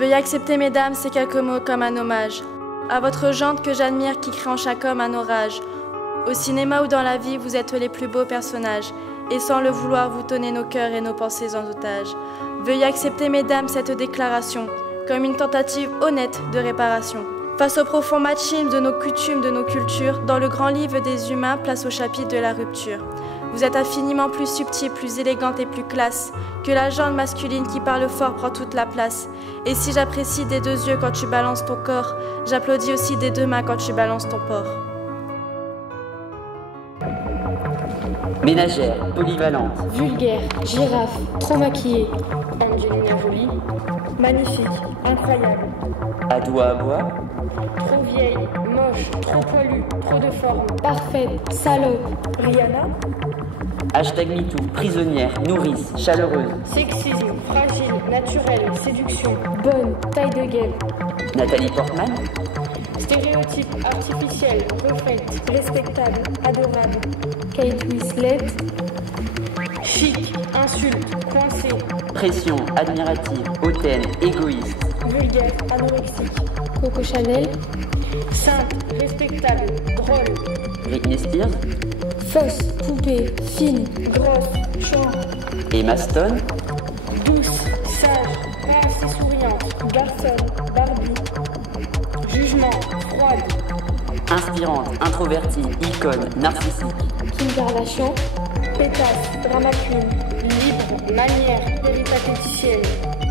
Veuillez accepter, mesdames, ces quelques mots comme un hommage. À votre gente que j'admire qui crée en chaque homme un orage. Au cinéma ou dans la vie, vous êtes les plus beaux personnages. Et sans le vouloir, vous tenez nos cœurs et nos pensées en otage. Veuillez accepter, mesdames, cette déclaration comme une tentative honnête de réparation. Face au profond machisme de nos coutumes, de nos cultures, dans le grand livre des humains, place au chapitre de la rupture. Vous êtes infiniment plus subtile, plus élégante et plus classe que la gente masculine qui parle fort prend toute la place. Et si j'apprécie des deux yeux quand tu balances ton corps, j'applaudis aussi des deux mains quand tu balances ton porc. Ménagère, polyvalente. Vulgaire, girafe, trop maquillée. Angelina Jolie. Magnifique, incroyable. À doigt à bois. Trop vieille, moche, trop poilue, trop de forme. Parfaite, salope. Rihanna. Hashtag MeToo, prisonnière, nourrice, chaleureuse. Sexisme, fragile, naturel, séduction. Bonne, taille de guêpe. Nathalie Portman. Stéréotype, artificiel, refaite. Respectable, adorable. Kate Winslet. Chic, insulte, coincé. Pression, admirative, hautaine, égoïste. Vulgaire, anorexique. Coco Chanel. Simple, respectable, drôle. Britney Spears. Fausse, poupée, fine. Grosse, champ. Emma Stone. Douce, sage, pas assez souriante. Garçonne, Barbie. Jugement, froide. Inspirante, introvertie, icône, narcissique. Kim Kardashian. Pétasse, drama queen. Libre, manière, péripatéticienne.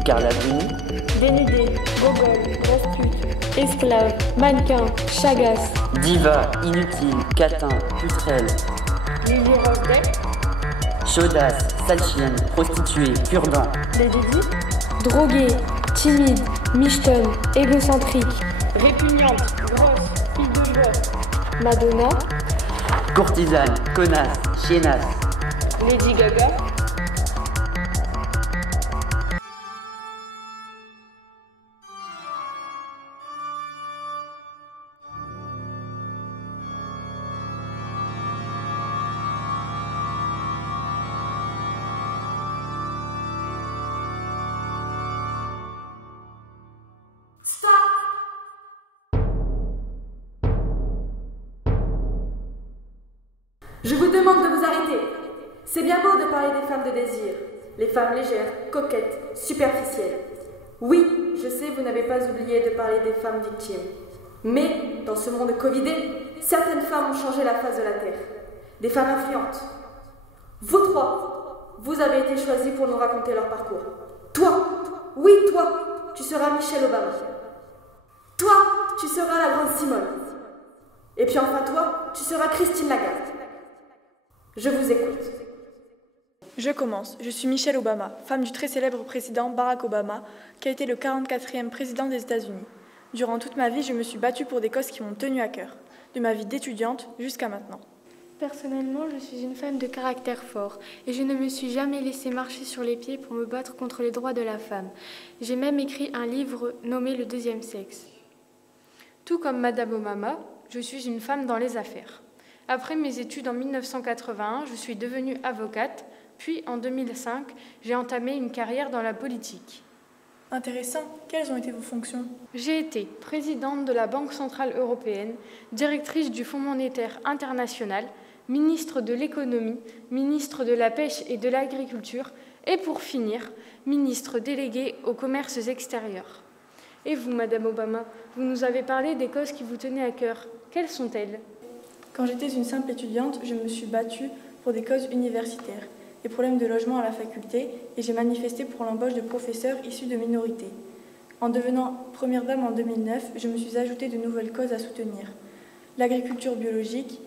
Carla Bruni. Dénudée, gogole, grosse pute. Esclave, mannequin, chagasse. Diva, inutile, catin, pucerelle. Lily Rose Depp. Chaudasse, sale chienne, prostituée, pur-dent. Lady Di. Droguée, timide, michetonne, égocentrique. Répugnante, grosse, fille de joueur. Madonna. Courtisane, connasse, chiennasse. Lady Gaga. Je vous demande de vous arrêter. C'est bien beau de parler des femmes de désir, les femmes légères, coquettes, superficielles. Oui, je sais, vous n'avez pas oublié de parler des femmes victimes. Mais, dans ce monde covidé, certaines femmes ont changé la face de la Terre. Des femmes influentes. Vous trois, vous avez été choisis pour nous raconter leur parcours. Toi, oui toi, tu seras Michelle Obama. Toi, tu seras la grande Simone. Et puis enfin toi, tu seras Christine Lagarde. Je vous écoute. Je commence. Je suis Michelle Obama, femme du très célèbre président Barack Obama, qui a été le 44e président des États-Unis. Durant toute ma vie, je me suis battue pour des causes qui m'ont tenue à cœur, de ma vie d'étudiante jusqu'à maintenant. Personnellement, je suis une femme de caractère fort et je ne me suis jamais laissée marcher sur les pieds pour me battre contre les droits de la femme. J'ai même écrit un livre nommé Le deuxième sexe. Tout comme Madame Obama, je suis une femme dans les affaires. Après mes études en 1981, je suis devenue avocate, puis en 2005, j'ai entamé une carrière dans la politique. Intéressant. Quelles ont été vos fonctions? J'ai été présidente de la Banque centrale européenne, directrice du Fonds monétaire international, ministre de l'économie, ministre de la pêche et de l'agriculture, et pour finir, ministre déléguée aux commerces extérieurs. Et vous, Madame Obama, vous nous avez parlé des causes qui vous tenaient à cœur. Quelles sont-elles? Quand j'étais une simple étudiante, je me suis battue pour des causes universitaires, les problèmes de logement à la faculté, et j'ai manifesté pour l'embauche de professeurs issus de minorités. En devenant première dame en 2009, je me suis ajouté de nouvelles causes à soutenir. L'agriculture biologique,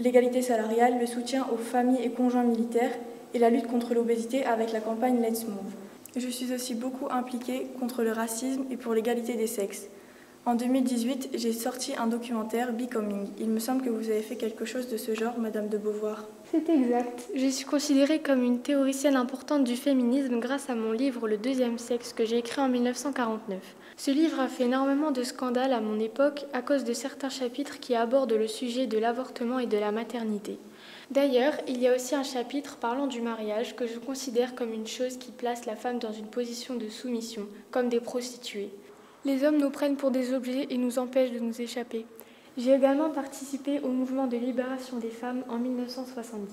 l'égalité salariale, le soutien aux familles et conjoints militaires et la lutte contre l'obésité avec la campagne Let's Move. Je suis aussi beaucoup impliquée contre le racisme et pour l'égalité des sexes. En 2018, j'ai sorti un documentaire Becoming. Il me semble que vous avez fait quelque chose de ce genre, Madame de Beauvoir. C'est exact. Je suis considérée comme une théoricienne importante du féminisme grâce à mon livre Le deuxième sexe que j'ai écrit en 1949. Ce livre a fait énormément de scandales à mon époque à cause de certains chapitres qui abordent le sujet de l'avortement et de la maternité. D'ailleurs, il y a aussi un chapitre parlant du mariage que je considère comme une chose qui place la femme dans une position de soumission, comme des prostituées. Les hommes nous prennent pour des objets et nous empêchent de nous échapper. J'ai également participé au mouvement de libération des femmes en 1970.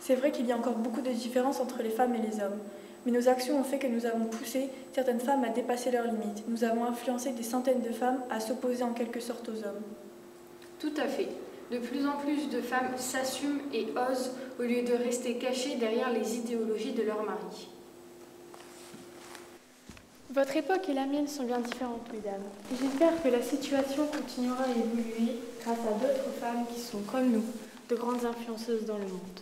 C'est vrai qu'il y a encore beaucoup de différences entre les femmes et les hommes, mais nos actions ont fait que nous avons poussé certaines femmes à dépasser leurs limites. Nous avons influencé des centaines de femmes à s'opposer en quelque sorte aux hommes. Tout à fait. De plus en plus de femmes s'assument et osent au lieu de rester cachées derrière les idéologies de leur mari. Votre époque et la mienne sont bien différentes, mesdames. Et j'espère que la situation continuera à évoluer grâce à d'autres femmes qui sont, comme nous, de grandes influenceuses dans le monde.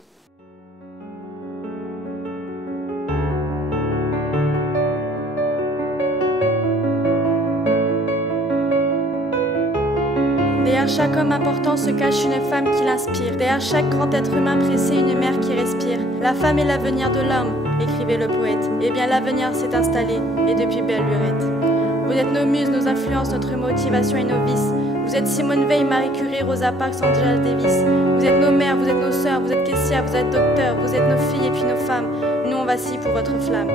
Derrière chaque homme important se cache une femme qui l'inspire. Derrière chaque grand être humain pressé, une mère qui respire. La femme est l'avenir de l'homme, écrivait le poète. Eh bien l'avenir s'est installé, et depuis belle lurette. Vous êtes nos muses, nos influences, notre motivation et nos vices. Vous êtes Simone Veil, Marie Curie, Rosa Parks, Angela Davis. Vous êtes nos mères, vous êtes nos sœurs, vous êtes caissières, vous êtes docteurs, vous êtes nos filles et puis nos femmes. Nous on vacille pour votre flamme.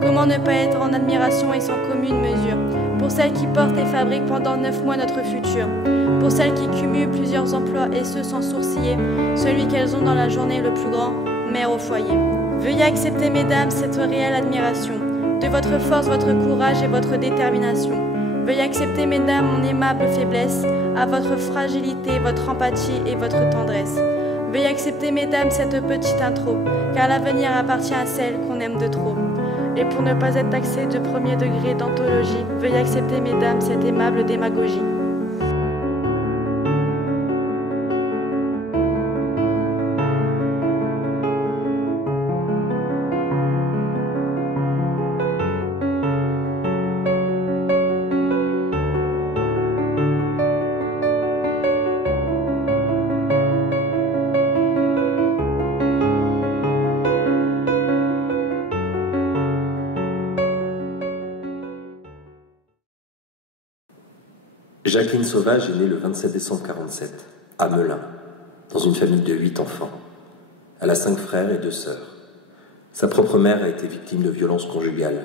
Comment ne pas être en admiration et sans commune mesure pour celles qui portent et fabriquent pendant 9 mois notre futur, pour celles qui cumulent plusieurs emplois et ce sans sourciller, celui qu'elles ont dans la journée le plus grand, mère au foyer. Veuillez accepter, mesdames, cette réelle admiration de votre force, votre courage et votre détermination. Veuillez accepter, mesdames, mon aimable faiblesse, à votre fragilité, votre empathie et votre tendresse. Veuillez accepter, mesdames, cette petite intro, car l'avenir appartient à celles qu'on aime de trop. Et pour ne pas être taxé de premier degré d'anthologie, veuillez accepter, mesdames, cette aimable démagogie. Jacqueline Sauvage est née le 27 décembre 1947, à Melun, dans une famille de 8 enfants. Elle a 5 frères et 2 sœurs. Sa propre mère a été victime de violences conjugales,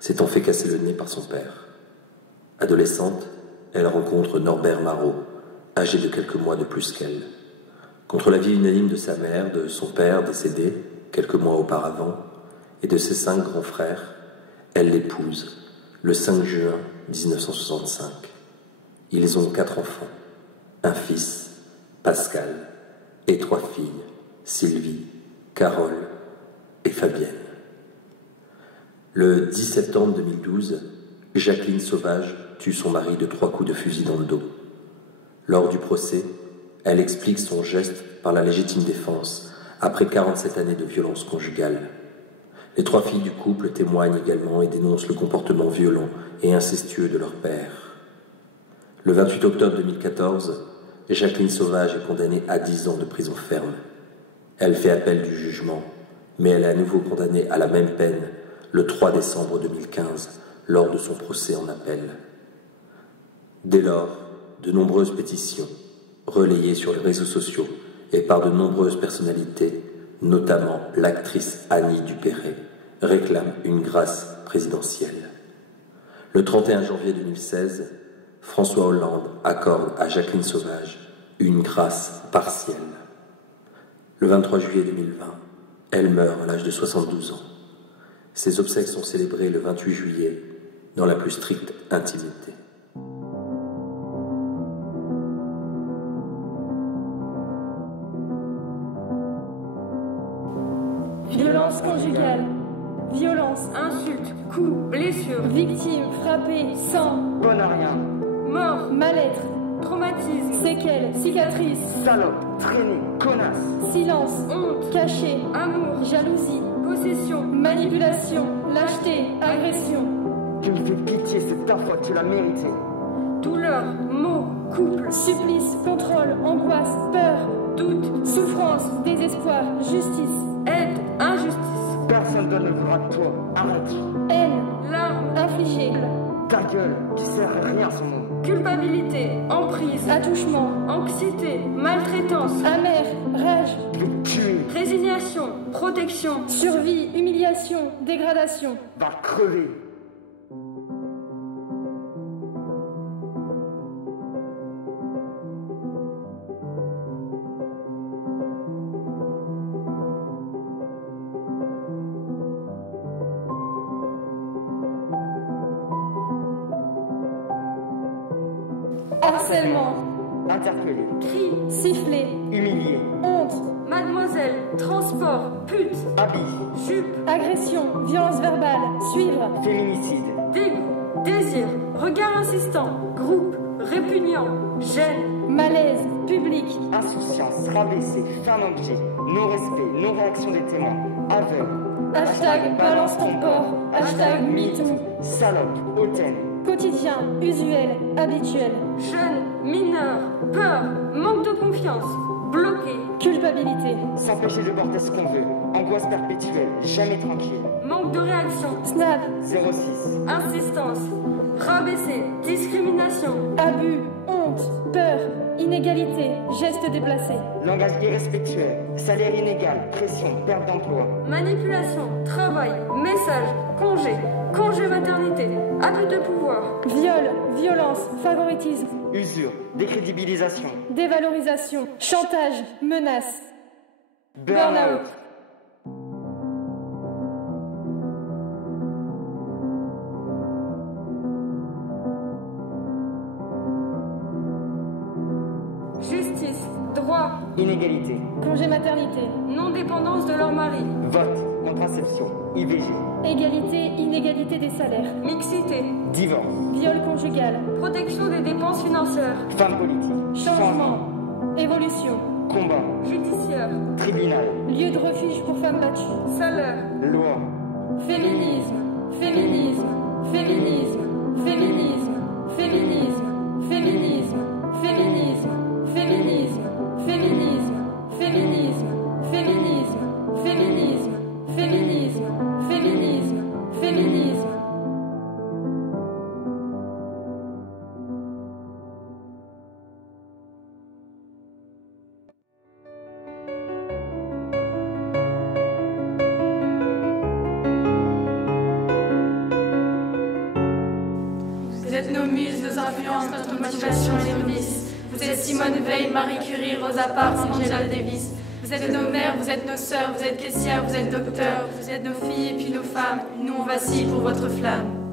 s'étant fait casser le nez par son père. Adolescente, elle rencontre Norbert Marot, âgé de quelques mois de plus qu'elle. Contre l'avis unanime de sa mère, de son père décédé quelques mois auparavant, et de ses 5 grands frères, elle l'épouse le 5 juin 1965. Ils ont 4 enfants, un fils, Pascal, et 3 filles, Sylvie, Carole et Fabienne. Le 10 septembre 2012, Jacqueline Sauvage tue son mari de 3 coups de fusil dans le dos. Lors du procès, elle explique son geste par la légitime défense après 47 années de violence conjugale. Les 3 filles du couple témoignent également et dénoncent le comportement violent et incestueux de leur père. Le 28 octobre 2014, Jacqueline Sauvage est condamnée à 10 ans de prison ferme. Elle fait appel du jugement, mais elle est à nouveau condamnée à la même peine le 3 décembre 2015, lors de son procès en appel. Dès lors, de nombreuses pétitions, relayées sur les réseaux sociaux et par de nombreuses personnalités, notamment l'actrice Annie Dupéré, réclament une grâce présidentielle. Le 31 janvier 2016, François Hollande accorde à Jacqueline Sauvage une grâce partielle. Le 23 juillet 2020, elle meurt à l'âge de 72 ans. Ses obsèques sont célébrées le 28 juillet dans la plus stricte intimité. Violence conjugale. Violence, insultes, coups, blessures, victimes, frappés, sang. Bon à rien. Mort, mal-être, traumatisme, séquelles, cicatrices, Salope, traînée, connasse. silence, honte, cachet, amour, jalousie, possession, manipulation, lâcheté, agression, Tu me fais pitié, c'est ta faute, tu l'as mérité. douleur, maux, couple, supplice, contrôle, angoisse, peur, doute, souffrance, désespoir, justice, aide, injustice, Personne donne le droit de toi. Arrête. haine, larmes, infligées, Ta gueule, tu sers à rien ce mot. Culpabilité, emprise, Attouchement, anxiété, maltraitance, amer, rage, Je vais te tuer. résignation, protection, survie, humiliation, dégradation. Va crever. Harcèlement, Interpellé, cri, sifflet, humilié, honte, mademoiselle, transport, pute, habit, jupe, agression, violence verbale, suivre, féminicide, dégoût, désir, regard insistant, groupe, répugnant, gêne, malaise, public, insouciance, rabaissé, fin d'objet, non-respect, non-réaction des témoins, aveugle, hashtag balance ton corps, hashtag MeToo, salope, hautaine, quotidien, usuel, habituel, jeune, mineur, peur, manque de confiance, bloqué, culpabilité, s'empêcher de porter ce qu'on veut, angoisse perpétuelle, jamais tranquille, manque de réaction, snap, 06, insistance, rabaissé, discrimination, abus, honte, peur, inégalité, geste déplacé, langage irrespectueux, salaire inégal, pression, perte d'emploi, manipulation, travail, message, congé maternité, abus de pouvoir, viol, violence, favoritisme, usure, décrédibilisation, dévalorisation, chantage, menace, burn-out. justice, droit, Inégalité, congé maternité, non-dépendance de leur mari, vote, contraception, IVG, égalité, inégalité des salaires, mixité, divorce, viol conjugal, protection des dépenses financières, fin politique, changement, évolution, combat, judiciaire, tribunal, lieu de refuge pour femmes battues, salaire, loi, féminisme, féminisme, féminisme, féminisme, féminisme, féminisme, féminisme, féminisme, féminisme, féminisme, féminisme, féminisme, féminisme, féminisme, féminisme. Vous êtes nos muses, nos influences, notre motivation et nos vices. Vous êtes Simone Veil, Marie Curie, Rosa Parks, Angela Davis. Vous êtes nos mères, vous êtes nos sœurs, vous êtes caissières, vous êtes docteurs, vous êtes nos filles et puis nos femmes. Nous on vacille pour votre flamme.